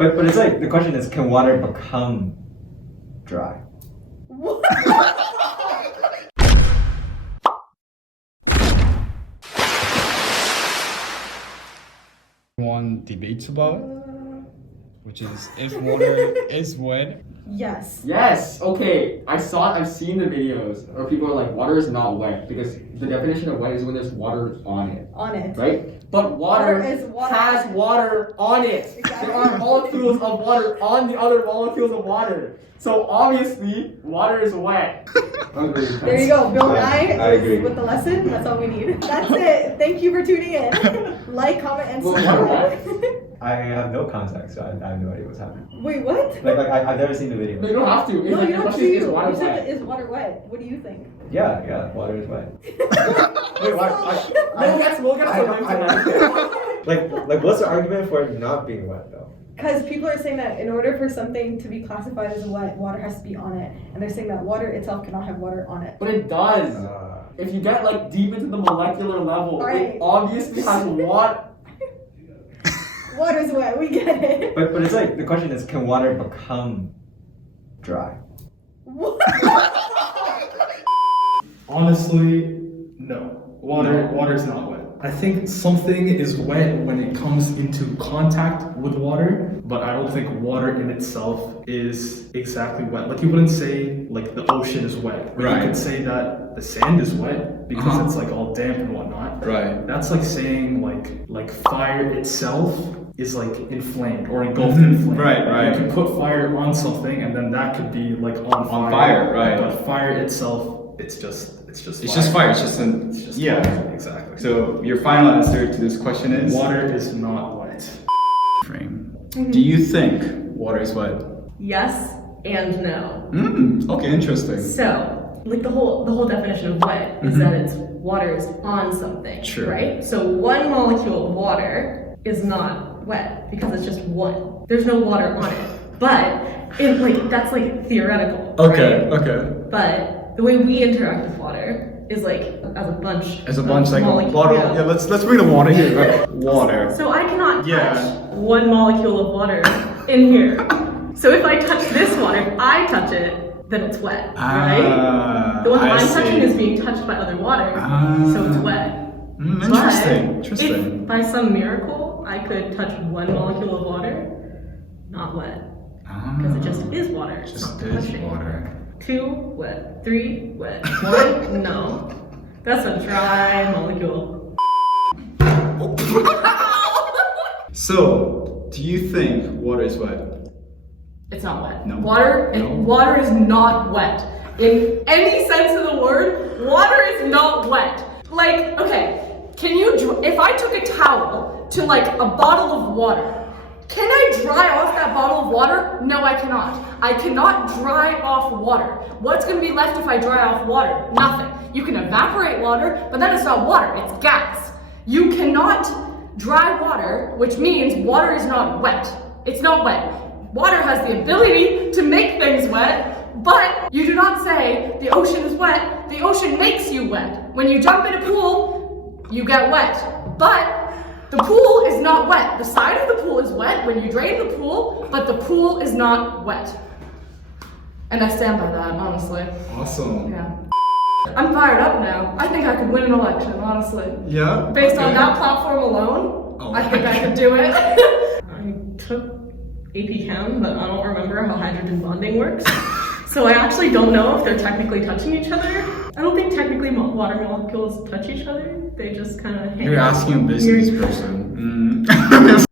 But it's like the question is, can water become dry? What? One debates about, which is if water is wet. Yes. Yes, okay. I've seen the videos where people are like, water is not wet because the definition of wet is when there's water on it. On it. Right? But water is water. has water on it. Exactly. There are molecules of water on the other molecules of water. So obviously, water is wet. There you go. Bill Nye I agree. with the lesson. That's all we need. That's it. Thank you for tuning in. Like, comment, and Well, subscribe. I have no context, so I have no idea what's happening. Wait, what? Like I've never seen the video. No, you don't have to. It's No, like you the don't question is choose. water You said wet? is water wet. What do you think? Yeah, water is wet. Wait, why? We'll get to Like what's the argument for it not being wet though? Because people are saying that in order for something to be classified as wet, water has to be on it. And they're saying that water itself cannot have water on it. But it does. If you get like deep into the molecular level, Right. it obviously has water. Water's wet, we get it. But it's like the question is, can water become dry? What? Honestly, no. Water's not wet. I think something is wet when it comes into contact with water, but I don't think water in itself is exactly wet. Like you wouldn't say like the ocean is wet, but Right. you could say that the sand is wet because it's like all damp and whatnot. Right. That's like saying like fire itself is like inflamed or engulfed in flame. Right. You can put fire on something and then that could be like on fire, right. But fire itself, it's just It's just fire. It's just yeah. fire. Exactly. So your final answer to this question is Water is not wet. frame. Do you think water is wet? Yes and no. Okay, interesting. So, like the whole definition of wet is that it's water is on something, Sure. right? So one molecule of water is not wet because it's just one. There's no water on it. But that's like theoretical. Okay. right? Okay. But the way we interact with water is like as a bunch. As a bunch, like a molecules. bottle. Yeah. Let's bring the water here. Right? Water. So I cannot touch Yeah. one molecule of water in here. So if I touch this water, if I touch it, then it's wet, right? The one that I I'm touching see. is being touched by other water, so it's wet. Interesting. But Interesting. if by some miracle I could touch one molecule of water, not wet, because it just is water. It's Just not is touching. water. 2 wet, 3 wet, 1 no. That's a dry molecule. So, do you think water is wet? It's not wet. No. Water is not wet. In any sense of the word, water is not wet. Like, okay, if I took a towel to like a bottle of water, can I dry off that bottle of water? No, I cannot. I cannot dry off water. What's gonna be left if I dry off water? Nothing. You can evaporate water, but then it's not water, it's gas. You cannot dry water, which means water is not wet. It's not wet. Water has the ability to make things wet, but you do not say the ocean is wet. The ocean makes you wet. When you jump in a pool, you get wet. But the pool is not wet. The side of the pool is wet when you drain the pool, but the pool is not wet. And I stand by that, honestly. Awesome. Yeah. I'm fired up now. I think I could win an election, honestly. Yeah. Based on okay. that platform alone, Oh I think my I could do it. I took AP Chem, but I don't remember how hydrogen bonding works. So I actually don't know if they're technically touching each other. I don't think technically water molecules touch each other. They just kind of hang You're out. asking a business person.